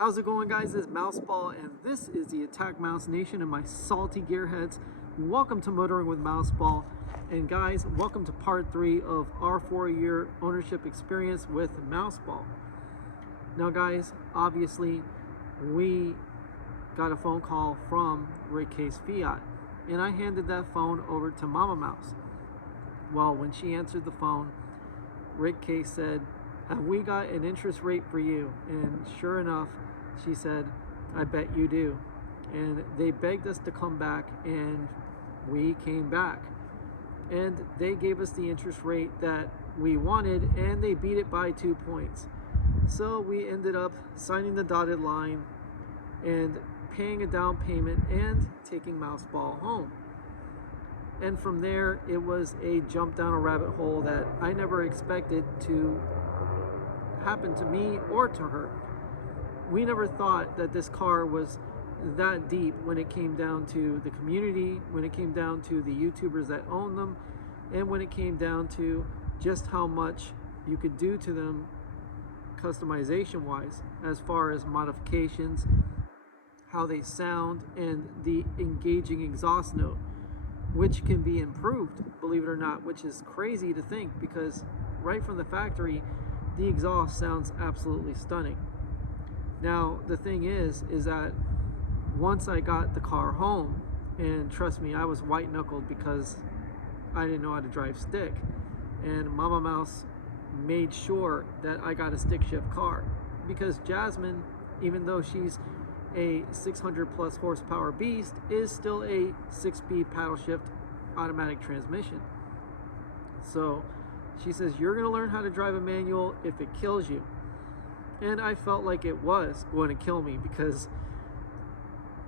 How's it going, guys? This is Mouseball, and this is the AttackMouse Nation and my salty gearheads. Welcome to Motoring with Mouseball, and guys, welcome to part 3 of our 4-year ownership experience with Mouseball. Now, guys, obviously, we got a phone call from Rick K's Fiat, and I handed that phone over to Mama Mouse. Well, when she answered the phone, Rick K said, "Have we got an interest rate for you?" And sure enough, she said, "I bet you do." And they begged us to come back, and we came back. And they gave us the interest rate that we wanted, and they beat it by 2 points. So we ended up signing the dotted line and paying a down payment and taking Mouseball home. And from there, it was a jump down a rabbit hole that I never expected to happen to me or to her. We never thought that this car was that deep when it came down to the community, when it came down to the YouTubers that own them, and when it came down to just how much you could do to them customization wise, as far as modifications, how they sound, and the engaging exhaust note, which can be improved, believe it or not, which is crazy to think, because right from the factory, the exhaust sounds absolutely stunning. Now, the thing is that once I got the car home, and trust me, I was white-knuckled because I didn't know how to drive stick, and Mama Mouse made sure that I got a stick shift car, because Jasmine, even though she's a 600 plus horsepower beast, is still a 6-speed paddle shift automatic transmission. So she says, "You're going to learn how to drive a manual if it kills you." And I felt like it was going to kill me, because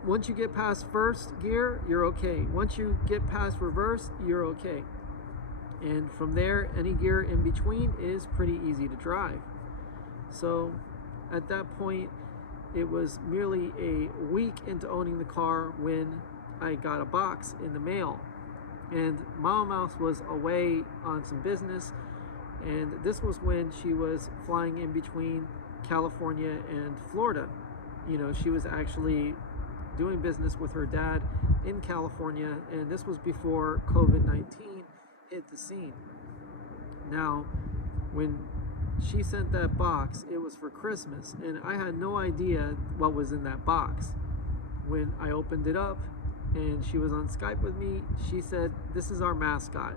once you get past first gear, you're okay. Once you get past reverse, you're okay. And from there, any gear in between is pretty easy to drive. So at that point, it was merely a week into owning the car when I got a box in the mail. And Mama Mouse was away on some business, and this was when she was flying in between California and Florida. You know, she was actually doing business with her dad in California, and this was before COVID-19 hit the scene. Now, when she sent that box, it was for Christmas, and I had no idea what was in that box. When I opened it up and she was on Skype with me, she said, "This is our mascot."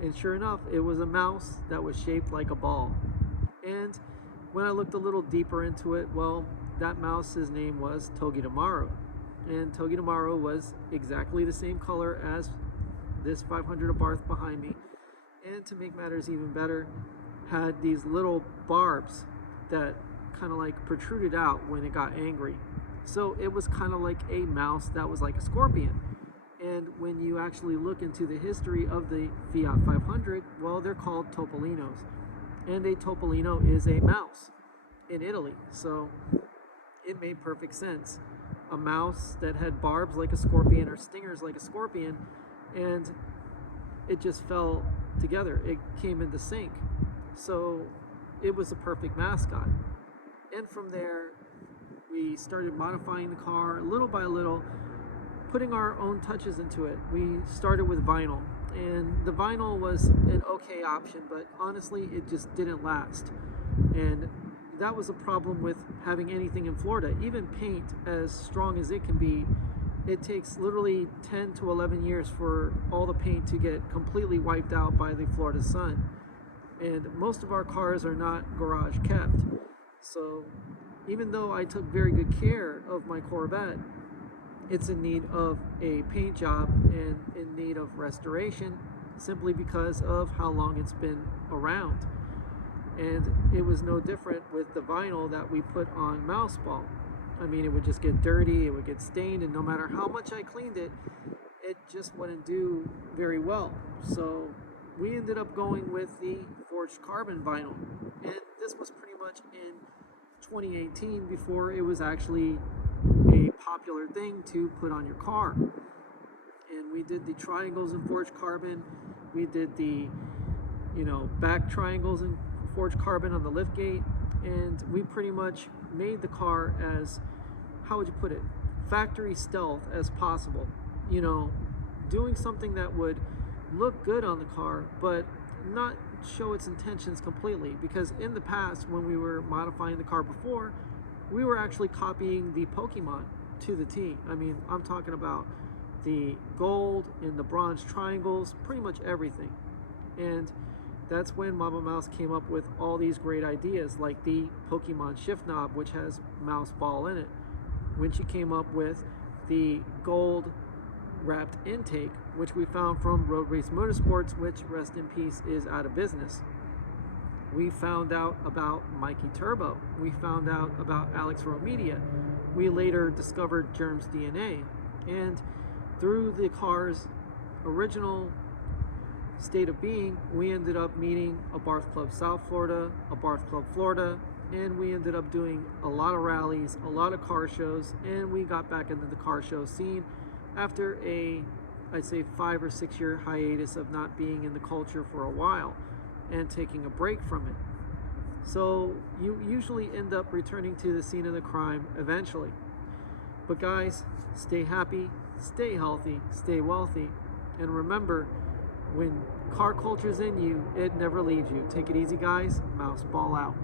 And sure enough, it was a mouse that was shaped like a ball. And when I looked a little deeper into it, well, that mouse's name was Togedemaru. And Togedemaru was exactly the same color as this 500 Abarth behind me. And to make matters even better, had these little barbs that kind of like protruded out when it got angry. So it was kind of like a mouse that was like a scorpion. And when you actually look into the history of the Fiat 500, well, they're called Topolinos. And a Topolino is a mouse in Italy. So it made perfect sense. A mouse that had barbs like a scorpion or stingers like a scorpion, and it just fell together. It came into sync. So it was a perfect mascot. And from there, we started modifying the car little by little, putting our own touches into it. We started with vinyl, and the vinyl was an okay option, but honestly, it just didn't last. And that was a problem with having anything in Florida. Even paint, as strong as it can be, it takes literally 10 to 11 years for all the paint to get completely wiped out by the Florida sun. And most of our cars are not garage kept. So even though I took very good care of my Corvette, it's in need of a paint job and in need of restoration, simply because of how long it's been around. And it was no different with the vinyl that we put on Mouseball. I mean, it would just get dirty, it would get stained, and no matter how much I cleaned it, it just wouldn't do very well. So we ended up going with the forged carbon vinyl. And this was pretty much in 2018, before it was actually a popular thing to put on your car. And we did the triangles in forged carbon. We did the, back triangles in forged carbon on the lift gate. and we pretty much made the car as, how would you put it, factory stealth as possible. You know, doing something that would look good on the car, but not show its intentions completely. Because in the past, when we were modifying the car before, we were actually copying the Pokemon to the T. I mean, I'm talking about the gold and the bronze triangles, pretty much everything. And that's when Mama Mouse came up with all these great ideas, like the Pokemon shift knob, which has Mouseball in it. When she came up with the gold wrapped intake, which we found from Road Race Motorsports, which, rest in peace, is out of business. We found out about Mikey Turbo. We found out about Alex Romedia. We later discovered Germ's DNA. And through the car's original state of being, we ended up meeting a Barth Club South Florida, a Barth Club Florida, and we ended up doing a lot of rallies, a lot of car shows, and we got back into the car show scene after a, I'd say, 5 or 6 year hiatus of not being in the culture for a while and taking a break from it. So you usually end up returning to the scene of the crime eventually. But guys, stay happy, stay healthy, stay wealthy, and remember, when car culture's in you, it never leaves you. Take it easy, guys. Mouseball out.